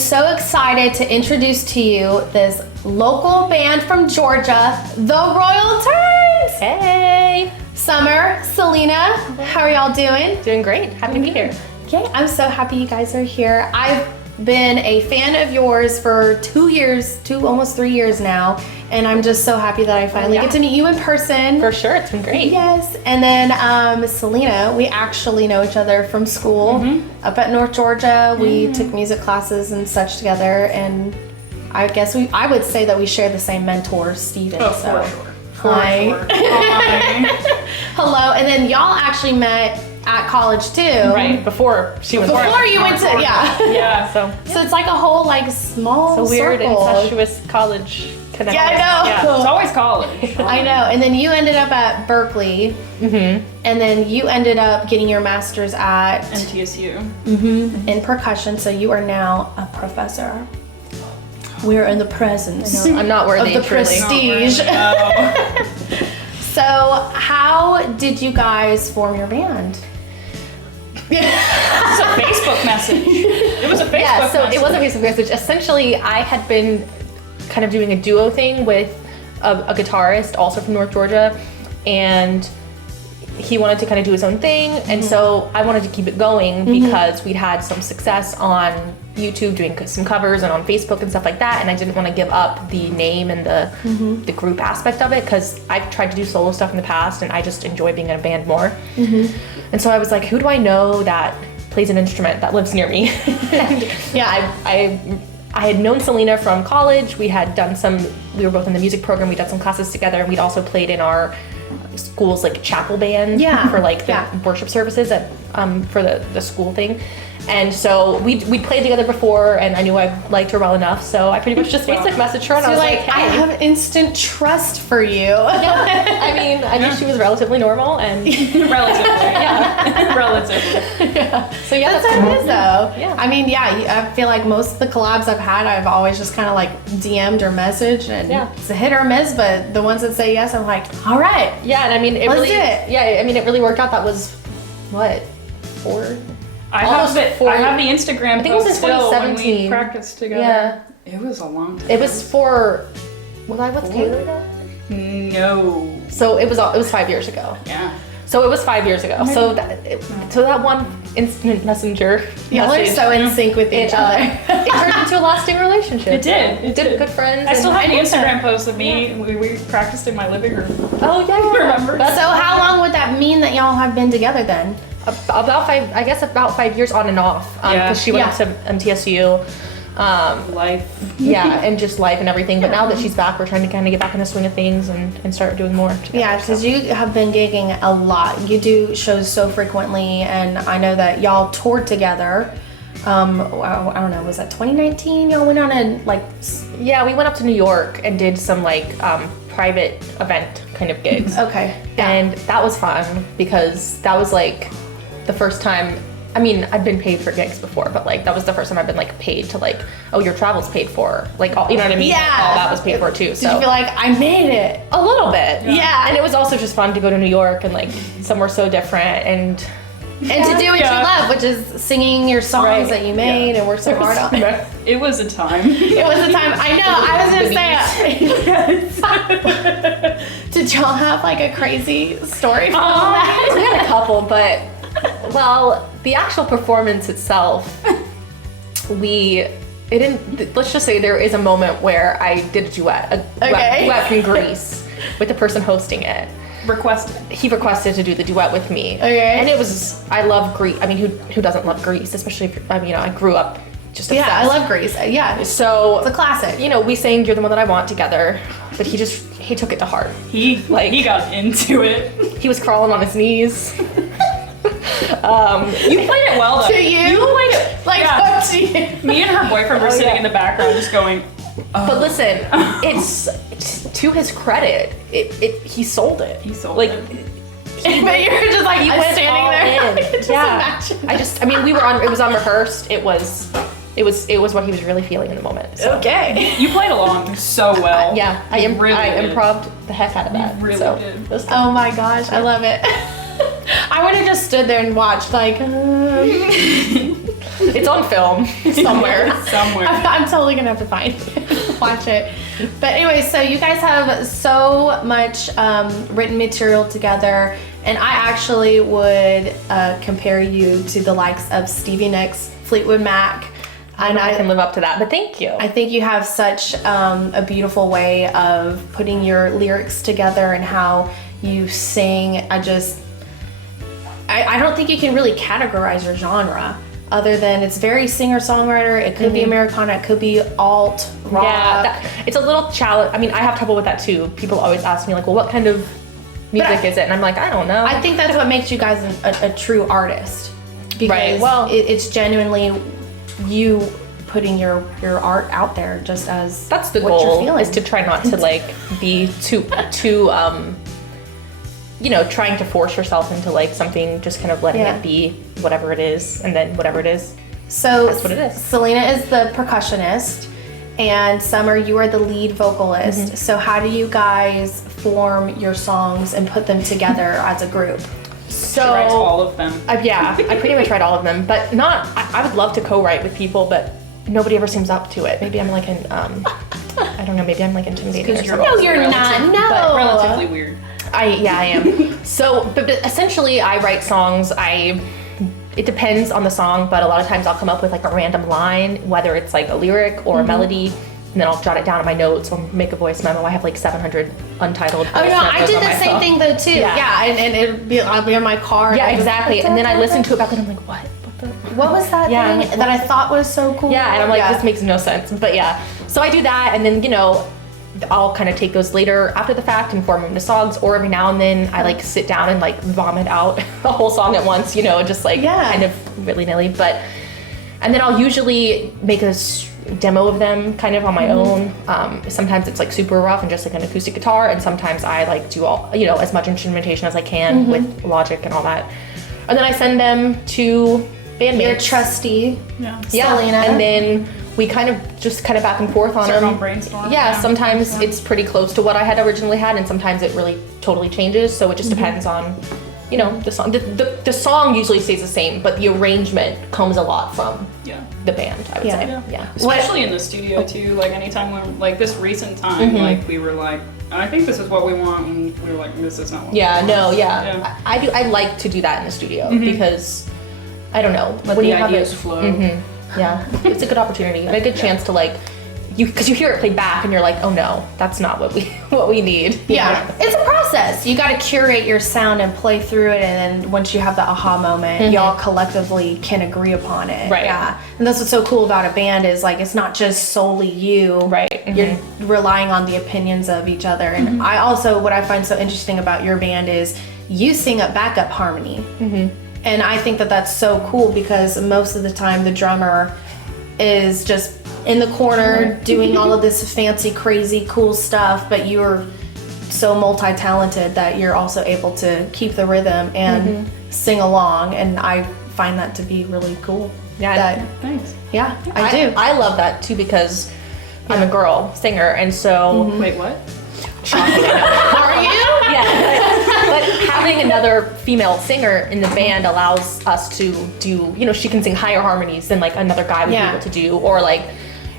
so excited to introduce to you this local band from Georgia, the Royal Turns. Hey. Summer, Selena, how are y'all doing? Doing great. Happy to be here. Yeah, I'm so happy you guys are here. I've been a fan of yours for 2 years, almost 3 years now, and I'm just so happy that I finally get to meet you in person. For sure, it's been great. Yes, and then Selena, we actually know each other from school up at North Georgia. We took music classes and such together, and I guess I would say that we share the same mentor, Steven. Oh, so. for Hi. sure. Hi. Hello, and then y'all actually met at college too. Right, before she was Before you went to, Yeah. So So it's like a whole small it's a weird circle. incestuous college connection. Yeah, I know. Yeah. It's always college. I know. And then you ended up at Berkeley, and then you ended up getting your master's at NTSU. in percussion. So you are now a professor. We're in the presence I'm not worthy, of the truly. prestige. Oh. So how did you guys form your band? It's a Facebook message. It was a Facebook Yeah, so message. it was a Facebook message. Essentially, I had been kind of doing a duo thing with a guitarist, also from North Georgia, and he wanted to kind of do his own thing, and so I wanted to keep it going because we'd had some success on YouTube doing some covers and on Facebook and stuff like that, and I didn't want to give up the name and the group aspect of it because I've tried to do solo stuff in the past and I just enjoy being in a band more. And so I was like, who do I know that plays an instrument that lives near me? And I had known Selena from college. We had done we were both in the music program. We'd done some classes together, and we'd also played in our school's chapel band for the worship services for the school thing. And so we'd played together before, and I knew I liked her well enough, so I pretty much just Facebook messaged her, and I was like, hey. I have instant trust for you. I mean, I knew she was relatively normal, and Relatively. so yeah, That's how it is, though. Yeah. I mean, I feel like most of the collabs I've had, I've always just kind of DM'd or messaged, and it's a hit or miss, but the ones that say yes, I'm like, all right. Yeah, and I mean, Let's do it. Yeah, I mean, it really worked out. That was, what, 4? I Almost have 4 I have the Instagram I think it was in post still when 2017. we practiced together. Yeah. It was a long time. It was for, was I with Taylor then? No. So it was 5 years ago. Yeah. So it was 5 years ago. So that one instant messenger Y'all are message, so in sync with each other. it turned into a lasting relationship. It did. We did good friends. I still and- have the Instagram post of me. We practiced in my living room. Oh yeah, Remember? So how long would that mean that y'all have been together then? about 5 years on and off. Because she went up to MTSU. Life. Yeah, and just life and everything. But now that she's back, we're trying to kind of get back in the swing of things and start doing more together. Yeah, because you have been gigging a lot. You do shows so frequently, and I know that y'all toured together. I don't know, was that 2019? Y'all went on Yeah, we went up to New York and did some private event kind of gigs. okay. And that was fun because that was the first time. I mean, I've been paid for gigs before, but that was the first time I've been paid to oh, your travel's paid for. All, you know what I mean? Yeah. All that was paid for too. Did So you feel like I made it? a little bit. Yeah. And it was also just fun to go to New York and somewhere so different and And to do what you love, which is singing your songs Right. that you made and worked so hard on. It was a time. It was a time. I know. I was gonna say. Did y'all have a crazy story for all that? we had a couple, but the actual performance itself, let's just say there is a moment where I did a duet duet from Greece with the person hosting it. Requested. He requested to do the duet with me. Okay. And it was, I love Greece. I mean, who doesn't love Greece? Especially if, I grew up just obsessed. Yeah, I love Grease. Yeah, it's So, a classic. we sang You're the One That I Want together, but he took it to heart. He got into it. He was crawling on his knees. You played it well though. To you? You played it. Fuck to you. Me and her boyfriend were sitting yeah. in the background just going, But listen, it's to his credit, he sold it. He sold it. But you're just I'm went standing all there. in. Just Yeah. imagine. It was unrehearsed. It was what he was really feeling in the moment. So. Okay. You played along so well. Yeah, I You really did. improv'd the heck out of that. You really so, did. it was fun. Oh my gosh, I love it. I would have just stood there and watched It's on film somewhere. Somewhere. I'm totally gonna have to find it, watch it. But anyway, so you guys have so much written material together, and I actually would compare you to the likes of Stevie Nicks, Fleetwood Mac. And I can live up to that, but thank you. I think you have such a beautiful way of putting your lyrics together and how you sing. I don't think you can really categorize your genre other than it's very singer-songwriter. It could be Americana, it could be alt, rock. Yeah, it's a little challenge. I mean, I have trouble with that too. People always ask me like, well, what kind of music is it? And I'm like, I don't know. I think that's what makes you guys a true artist. Because Right, well- it's genuinely you putting your art out there just as That's the what you're goal, feeling. is to try not to like be too trying to force yourself into like something, just kind of letting Yeah. it be whatever it is, and then whatever it is. So That's what it is. Selena is the percussionist, and Summer, you are the lead vocalist. Mm-hmm. So how do you guys form your songs and put them together as a group? So She writes all of them. yeah, I pretty much write all of them, but not. I would love to co-write with people, but nobody ever seems up to it. Maybe I'm like an I don't know. Maybe I'm like intimidating or 'Cause you're something. No, you're relative- not. but No. relatively weird. I am. So, but essentially, I write songs. It depends on the song, but a lot of times I'll come up with like a random line, whether it's like a lyric or a melody, and then I'll jot it down in my notes or make a voice memo. I have like 700 untitled. Oh voice no, I memos did on the my same phone. thing though too. Yeah. Yeah, and I'll be on my car. Yeah, and I just- exactly. And then I listen to it back, and I'm like, what? What was that Yeah, I'm thing like, that I thought was so cool? Yeah, and I'm like, this makes no sense. But yeah, so I do that, and then I'll kind of take those later after the fact and form them into songs, or every now and then I like sit down and like vomit out a whole song at once, just like kind of willy-nilly. And then I'll usually make a demo of them kind of on my own. Sometimes it's like super rough and just like an acoustic guitar, and sometimes I like do all, as much instrumentation as I can with Logic and all that. And then I send them to bandmates. Your trustee, Yeah. Yeah, Selena. and then we kind of back and forth on Start them. on brainstorm. Yeah, sometimes it's pretty close to what I had originally had, and sometimes it really totally changes. So it just depends on, the song. The song usually stays the same, but the arrangement comes a lot from Yeah. the band, I would Yeah. say. Yeah. Yeah. Especially in the studio too. Like anytime when, like this recent time, like we were like, I think this is what we want, and we were like, this is not what Yeah, we no, want. yeah. I do. I like to do that in the studio because I don't know Let when the you have ideas it. flow. Yeah, it's a good opportunity and a good chance to like, because you hear it play back and you're like, oh no, that's not what we need. Yeah, it's a process. You got to curate your sound and play through it, and then once you have the aha moment, y'all collectively can agree upon it. Right. Yeah, and that's what's so cool about a band is like it's not just solely you. Right. You're relying on the opinions of each other, and I also what I find so interesting about your band is you sing a backup harmony, and I think that that's so cool because most of the time the drummer is just in the corner doing all of this fancy, crazy, cool stuff, but you're so multi-talented that you're also able to keep the rhythm and sing along, and I find that to be really cool. Yeah, That, Thanks. yeah, I do. I love that too because I'm a girl singer, and so Wait, what? Are you? yeah. But having another female singer in the band allows us to do, she can sing higher harmonies than like another guy would be Yeah. able to do, or like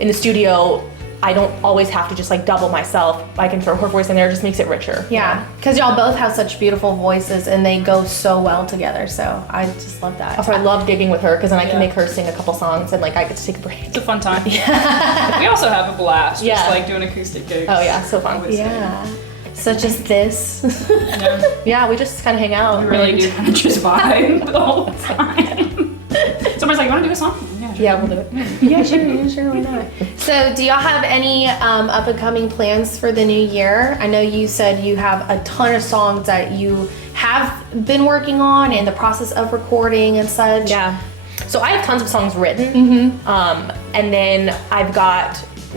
in the studio, I don't always have to just like double myself. I can throw her voice in there; it just makes it richer. Yeah, because y'all both have such beautiful voices and they go so well together. So I just love that. Also, I love gigging with her because then I can Yeah. make her sing a couple songs and like I get to take a break. It's a fun time. We also have a blast, Yeah. just like doing acoustic gigs. Oh yeah, so fun. Yeah, such as this. Yeah. Yeah, we just kind of hang out. We really and- do kind of just vibe the whole time. Somebody's like, you want to do a song? Yeah, sure. Yeah, we'll do it. Yeah, sure, why not? So, do y'all have any up and coming plans for the new year? I know you said you have a ton of songs that you have been working on in the process of recording and such. Yeah. So I have tons of songs written. And then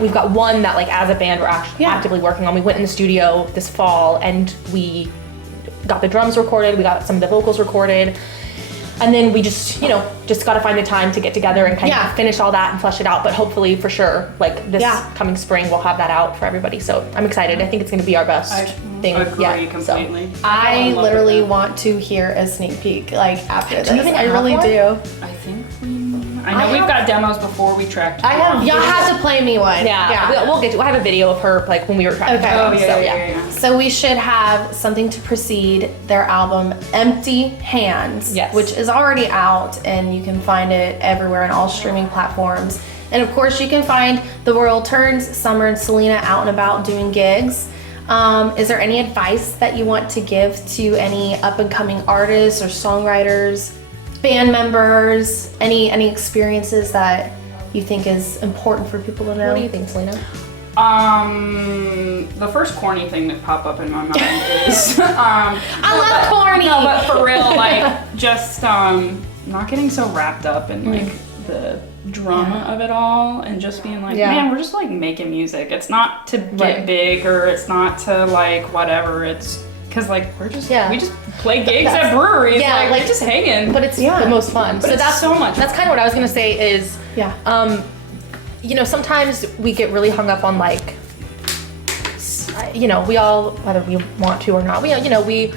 we've got one that like as a band we're actually Yeah. actively working on. We went in the studio this fall and we got the drums recorded, we got some of the vocals recorded. And then we just got to find the time to get together and kind Yeah. of finish all that and flesh it out. But hopefully for sure, like this Yeah. coming spring, we'll have that out for everybody. So I'm excited. I think it's going to be our best I thing agree yet. So. completely. I fell in love with literally them. want to hear a sneak peek like after this. you think I I have really one? do. I think we I know we've got demos before we tracked. I have- Y'all have to play me one. Yeah, we'll get to. I have a video of her like when we were tracking. Okay. her, Oh, so, yeah. So we should have something to precede their album Empty Hands, Yes. which is already out, and you can find it everywhere on all streaming platforms. And of course, you can find The World Turns, Summer and Selena out and about doing gigs. Is there any advice that you want to give to any up and coming artists or songwriters, band members, any experiences that you think is important for people to know? What do you think, Selena? The first corny thing that popped up in my mind is I love corny. No, but for real, like just not getting so wrapped up in like the drama of it all, and just being like, Yeah. man, we're just like making music. It's not to get Right. big, or it's not to like whatever. It's because like we just play gigs at breweries. Yeah, like like- we're just hanging. But it's Yeah. the most fun. But it's so much That's kind of what I was gonna say is, Yeah. you know, sometimes we get really hung up on like, you know, we all, whether we want to or not, we, you know, we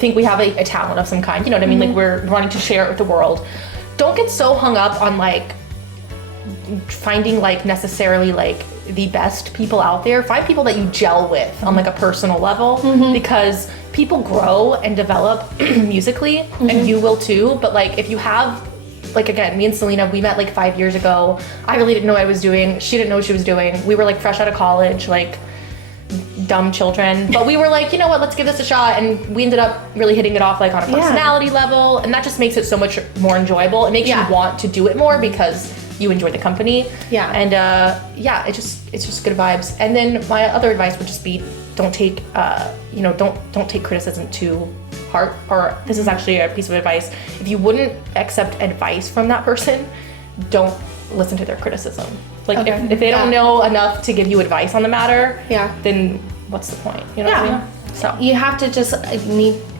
think we have a talent of some kind. You know what I mean? Like we're wanting to share it with the world. Don't get so hung up on like finding like necessarily like the best people out there. Find people that you gel with on like a personal level, because people grow and develop musically, and you will too. But like if you have, like again, me and Selena, we met like 5 years ago. I really didn't know what I was doing. She didn't know what she was doing. We were like fresh out of college, like dumb children. But we were like, you know what, let's give this a shot. And we ended up really hitting it off like on a Yeah. personality level. And that just makes it so much more enjoyable. It makes Yeah. you want to do it more because you enjoy the company. Yeah. And yeah, it's just good vibes. And then my other advice would just be don't take don't take criticism too heart. Or this is actually a piece of advice. If you wouldn't accept advice from that person, don't listen to their criticism. Like Okay. if they don't Yeah. know enough to give you advice on the matter, Yeah. then what's the point? You know what I Yeah. mean? So You have to just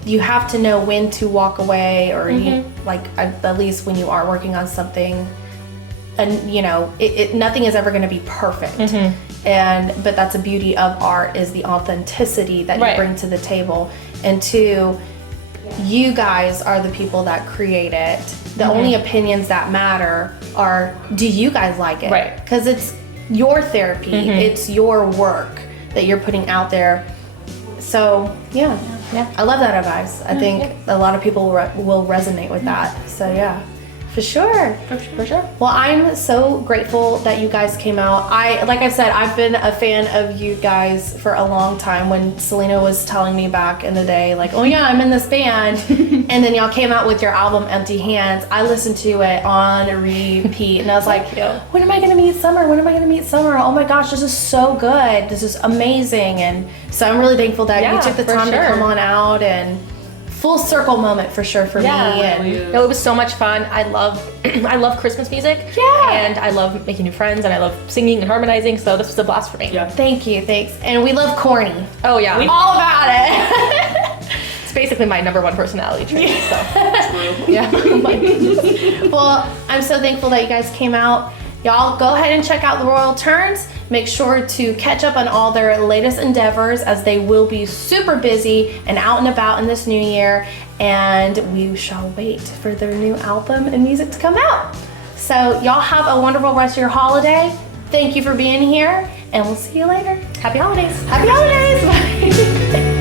you have to know when to walk away, or you like at least when you are working on something, and you know nothing is ever going to be perfect. But that's the beauty of art, is the authenticity that you Right. bring to the table. And two, you guys are the people that create it. The only opinions that matter are, do you guys like it? Right. Because it's your therapy, it's your work that you're putting out there. So yeah, I love that advice. I think a lot of people will resonate with that. So yeah, for sure. for sure. Well, I'm so grateful that you guys came out. Like I said, I've been a fan of you guys for a long time. When Selena was telling me back in the day, like, oh yeah, I'm in this band, and then y'all came out with your album Empty Hands, I listened to it on repeat, and I was like, when am I gonna meet Summer? When am I gonna meet Summer? Oh my gosh, this is so good. This is amazing. And so I'm really thankful that you Yeah, took the for time to sure. come on out, and full circle moment for sure for me. And No, it was so much fun. I love Christmas music. Yeah. And I love making new friends, and I love singing and harmonizing. So this was a blast for me. Yeah. thank you, thanks. And we love corny. Oh yeah. All about it. It's basically my number one personality trait. So Yeah. Oh my goodness. Well, I'm so thankful that you guys came out. Y'all go ahead and check out The Royal Turns. Make sure to catch up on all their latest endeavors, as they will be super busy and out and about in this new year. And we shall wait for their new album and music to come out. So y'all have a wonderful rest of your holiday. Thank you for being here, and we'll see you later. happy holidays. Happy holidays. Bye.